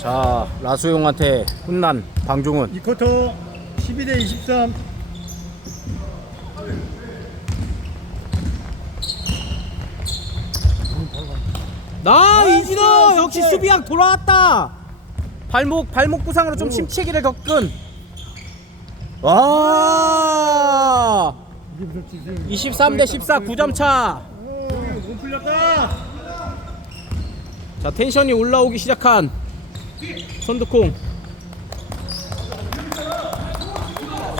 자 라수용한테 혼난 방종훈 2쿼터 12대 23 나 이진호 역시 수비양 돌아왔다! 발목 발목 부상으로 좀 침체기를 겪은. 와! 이게 무슨 짓을 23 대 14 9점 차. 못 풀렸다. 자 텐션이 올라오기 시작한 선두콩.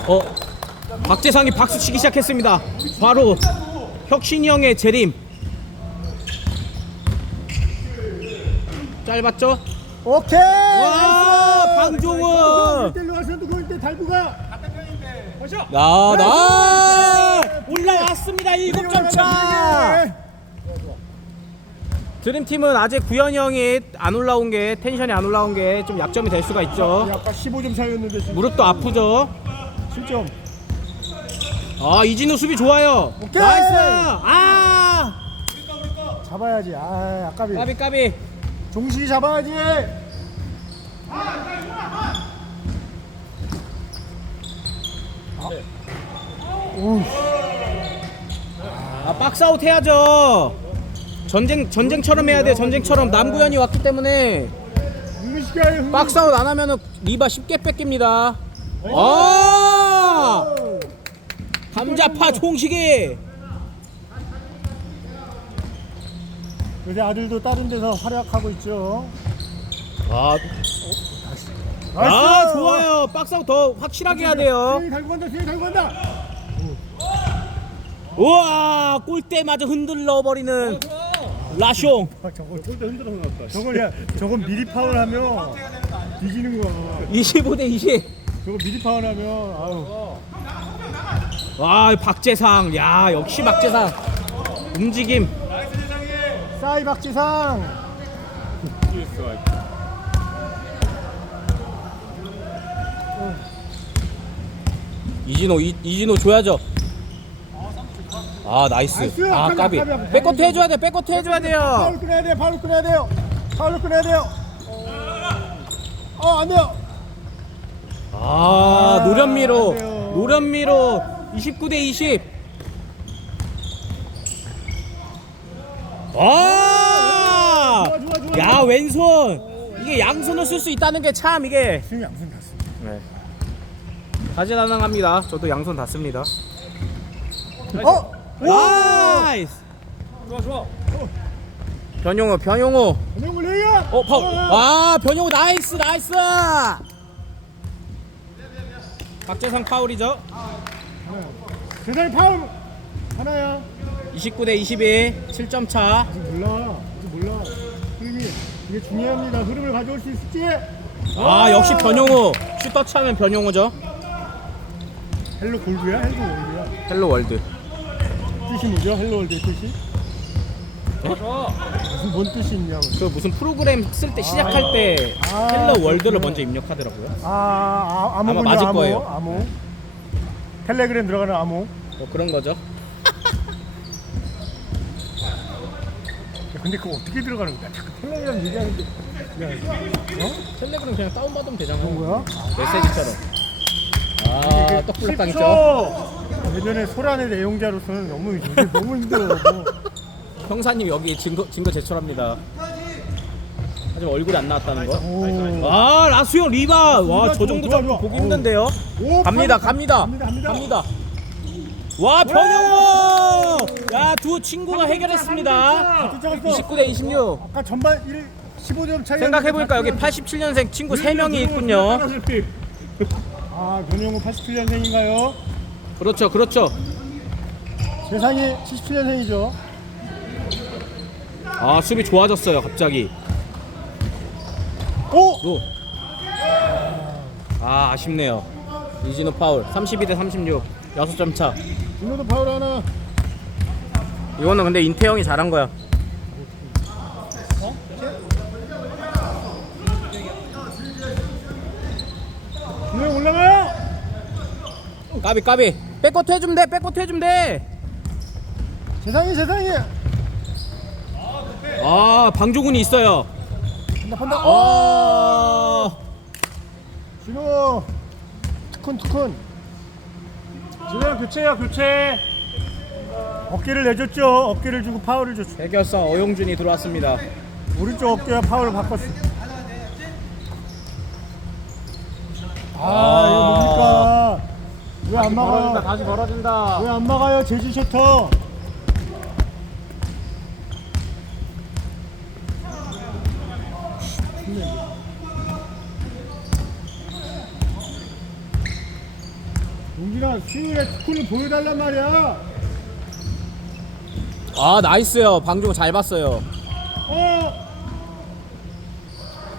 어 박재상이 박수 치기 시작했습니다. 바로 혁신이 형의 재림. 짧았죠? 오케이 와 방종훈. 1대1로 가시는 그때 달구가 나, 나 올라왔습니다. 7점 차. 드림팀은 아직 구현이 형이 안 올라온 게 텐션이 안 올라온 게 좀 약점이 될 수가 있죠. 아까 15점 차이였는데 지금 무릎도 아프죠. 7점 아 이진우 수비 좋아요. 오케이. 나이스. 아 잡아야지 아 아까비 까비 까비. 종식이 잡아야지 오아 박스아웃 해야죠. 전쟁 전쟁처럼 해야 돼. 전쟁처럼 남구현이 왔기 때문에 박스아웃 안 하면은 리바 쉽게 뺏깁니다. 아 감자파 총시기. 요새 아들도 다른 데서 활약하고 있죠 아, 아 나이스! 좋아요. 박스아웃 더 확실하게 해야 돼요. 달고 간다 달고 간다 우와 골대 마저 흔들러 버리는 라숑. 저걸 야 저건 미리 파울하면 뒤지는 거야 25대 20. 저거 미리 파울하면 아우 와 박재상. 야 역시 박재상. 움직임. 싸이 박지상 이진호 이, 이진호 줘야죠. 아 나이스. 나이스. 아 아깝이, 까비. 백코트 해줘야 돼. 백코트 해줘야 돼요. 파울 끊어야 돼 파울 끊어야 돼요 파울 끊어야 돼요 어 안 돼요 아 아, 노련미로 안 돼요. 노련미로 29 대 20. 아! 좋아, 좋아, 좋아. 야 왼손 이게 양손을 쓸 수 있다는 게 참 이게 수영이 양손 닿습니다 네. 다재다능합니다. 저도 양손 닿습니다. 어? 나이스. 좋아 좋아. 변용호 변용호. 안녕 레이야 어 파울. 아 변용호 나이스 나이스. 박재상 파울이죠. 세상에 파울 하나야 29 대 22 7점 차. 아직 몰라 아직 몰라 흐름이 이게 중요합니다 흐름을 가져올 수 있을지 아 역시 변용호 슈터 차면 변용호죠. 헬로 골드야 헬로 골드야 헬로 월드. 뜻이 뭐죠 헬로 월드의 뜻이 무슨 뭔 뜻이 있냐고 그 무슨 프로그램 쓸 때 시작할 때 아, 헬로 월드를 그렇구나. 먼저 입력하더라고요. 아, 아 암호군요 아마 맞을 암호 거예요. 암호 텔레그램 들어가는 암호 뭐 그런 거죠. 야, 근데 그거 어떻게 들어가는 거야 자꾸 텔레그램 얘기하는데 야, 어? 텔레그램 그냥 다운 받으면 되잖아요. 그런 거야? 메시지처럼. 아 떡블락 당했죠. 10초! 예전에 소란의 내용자로서는 너무 이게 너무 힘들어 뭐. 형사님 여기 증거 증거 제출합니다. 하지만 얼굴이 안 나왔다는 거. 오. 아 라수형 리바 와 저 정도 좋아. 보기. 힘든데요. 오, 갑니다 파- 갑니다 갑니다, 갑니다. 갑니다. 와 변영호 야두 친구가 해결했습니다. 쫓아갔어. 29 대 26. 아까 전반 1 15점 차이 생각해보니까 여기 87년생 친구 3명이 있군요. 아 변형우 87년생인가요? 그렇죠 그렇죠. 세상에 77년생이죠 아 수비 좋아졌어요 갑자기. 오! 노. 아 아쉽네요. 이진호 파울 32 대 36 6점 차. 진호도 파울 하나 이거는 근데 인태형이 잘한 거야. 진호 올라가요! 까비 까비. 백코트 해주면 돼. 백코트 해주면 돼. 세상에 세상에 아 방종훈이 있어요. 한다 판다 아 진호 투콘 투콘 진호야 교체야 교체 어깨를 내줬죠 어깨를 주고 파울을 줬어 대결선 어용준이 들어왔습니다. 오른쪽 어깨와 파울을 바꿨어 아, 아. 이거 뭡니까 왜 안 막아요 다시 벌어진다. 왜 안 막아요 제주 셔터 용진아 수요일에 투콘을 보여달란 말이야 아 나이스요. 방종 잘 봤어요. 어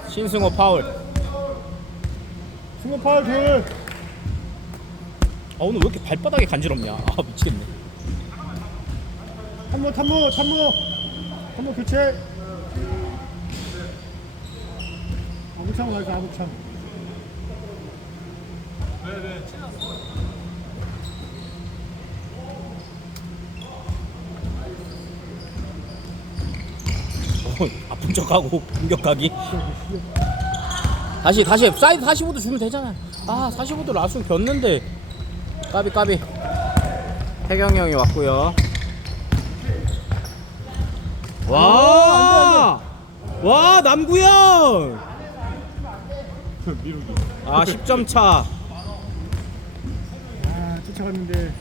신승호 파울. 승호 파울 둘 아 오늘 왜 이렇게 발바닥이 간지럽냐? 아 미치겠네. 탐모 탐모 탐모 탐모 교체 아부창 나이스 아부창 어, 아픈 척하고 공격하기. 다시 다시 사이드 45도 주면 되잖아. 아 45도 라순 겼는데 까비 까비. 태경 형이 왔고요. 와, 와 남구형. 아 10점 차. 아 쫓아갔는데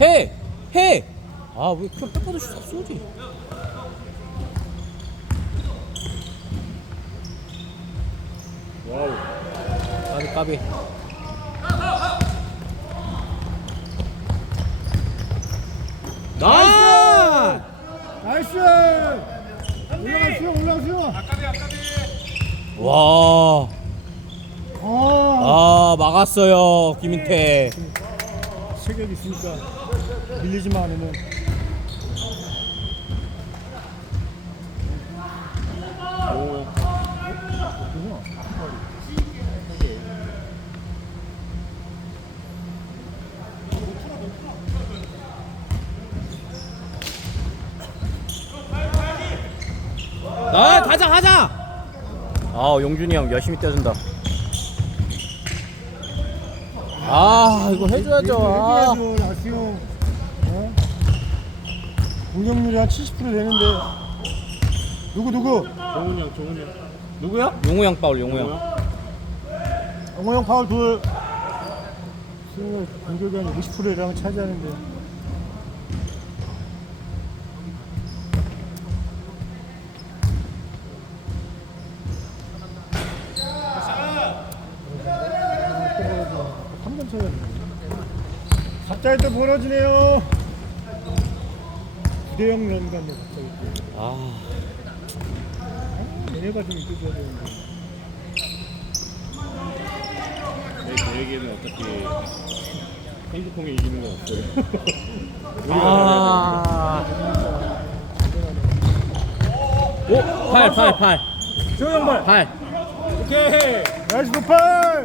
해! 해! 아, 왜 그냥 백보드 슛 쏘지? 와우. 까비, 까비. 나이스! 나이스! 올라가 수영 올라가 수영 와, 아. 아, 막았어요, 김인태. 체격 있으니까? 밀리지만 않으면. 아, 가자! 아, 용준이 형 열심히 뛰어준다. 아, 이거 해줘야죠. 아. 해줘야죠 나수영 어? 공격률이 한 70% 되는데 누구 누구 정훈이 형, 정훈이 형. 누구야? 용우 형 파울, 용우 형. 영호 형 파울 둘 공격이 한 50% 이상을 차지하는데 한번 쳐야 돼. 갑 자기 또 벌어지네요. 9대0 런 같네 갑자기. 아, 얘네가 좀 이겨줘야 되는데. 내 계획에는 어차피 핸드폰이 이기는 건 없어요. 아. 오, 팔, 팔, 팔. 조영 발. 팔. 오케이! 나이스 도팔!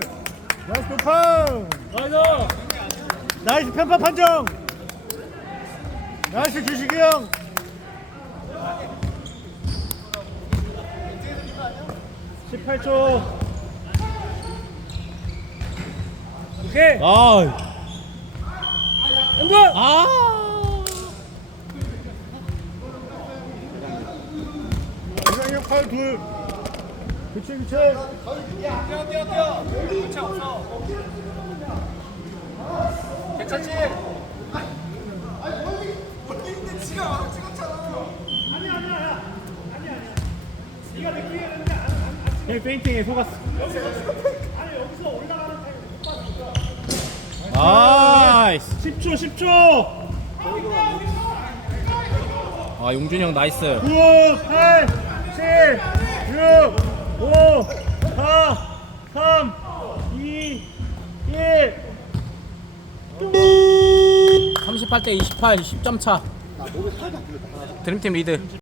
나이스 도팔! 나이스! 나이스 편파 판정! 나이스 주식이 형! (18초) 오케이! 아! 아. 이강형 파울 둘 교체 교체 형 페인팅에 속았어. 나이스. 10초 10초 아, 용준이 형 나이스. 9 8 7 6 5 4 3 2 1 38대 28, 10점 차. 드림팀 리드.